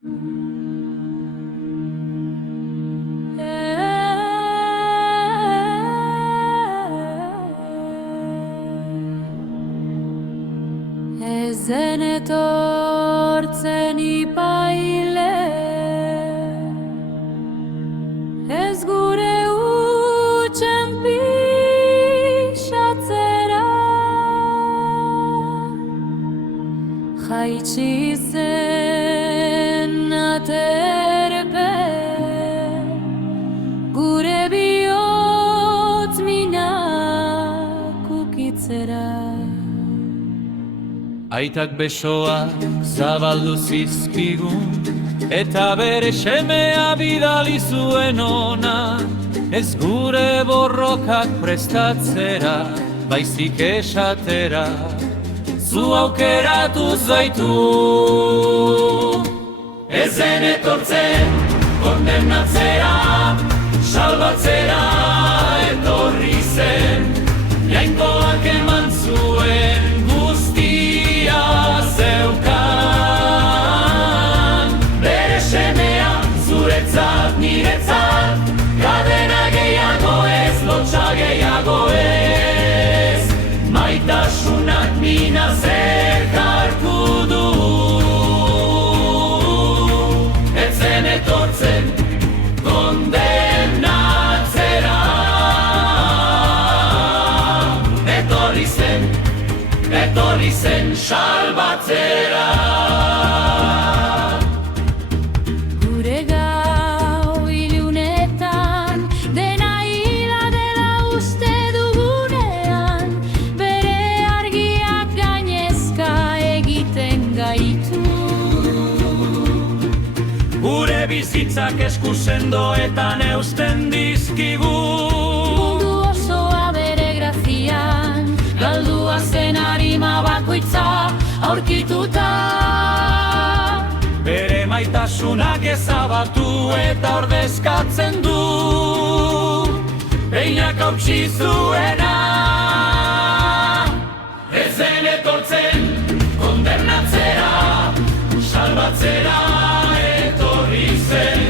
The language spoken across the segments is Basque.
Ezen etortzen ipaile, ez gure hutsen pixatzera, jaitsi zen aterpe, gure bihotz minak ukitzera. Aitak besoak zabaldu zizkigun, eta bere semea bidali zuen ona, ez gure borrokak prestatzera, baizik esatera, zu aukeratu zaitu. Ezen etortzen kondenatzera, salbatzera etorri zen, jainkoak eman zuen guztia zeukan. Bere semea zuretzat niretzat, kadena gehiago ez, lotxa gehiago ez, maitasunak mina zeharku du. Ezen etortzen kondenatzera, etorri zen salbatzera. Gure gau ilunetan, dena hila dela uste dugunean, bere argiak gainezka egiten gaitu. Gure bizitzak esku sendoetan eusten dizkigu, Mundu osoa bere grazian, galdua zen arima bakoitza aurkituta. bere maitasunak ezabatu eta ordezkatzen du, peinak hautsi zuena. Ezen etortzen kondernatzera, salbatzera etorri zen,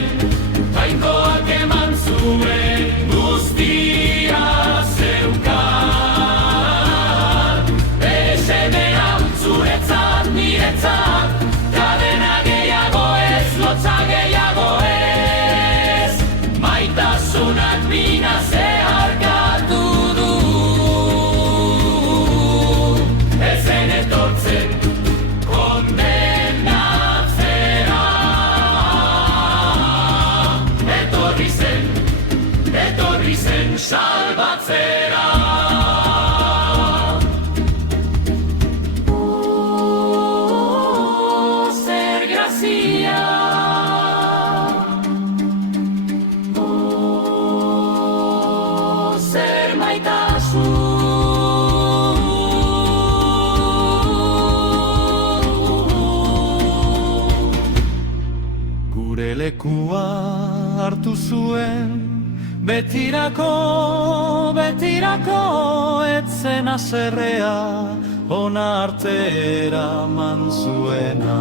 jainkoak eman zuen guztia zeukan. Bere semea zuretzat niretzat, kadena gehiago ez, lotza gehiago ez, maitasunak mina zeharkatu du. Ezen etortzen kondenatzera, etorri zen salbatzera. Zer grazia, zer maitasun. Gure lekua hartu zuen, betirako, betirako, etzen azerrea, ona artera man zuena.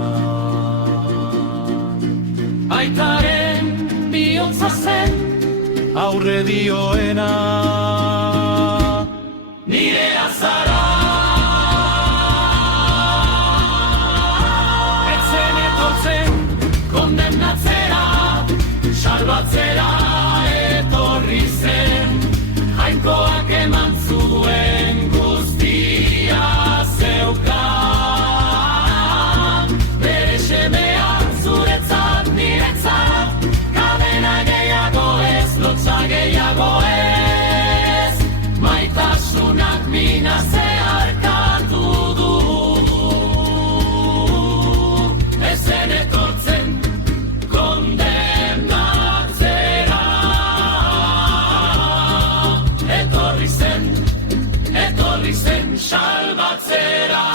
Aitaren bihotza zen, aurre dioena, nire azara. Etzen etortzen kondenatzera, salbatzera etorri zen, jainkoak eman zuen guztia zeukan. Bere semea zuretzat niretzat, kadena gehiago ez, lotza gehiago ez, maitasunak mina zeharkatu du. Ezen etortzen kondenatzera, etorri zen salbatzera.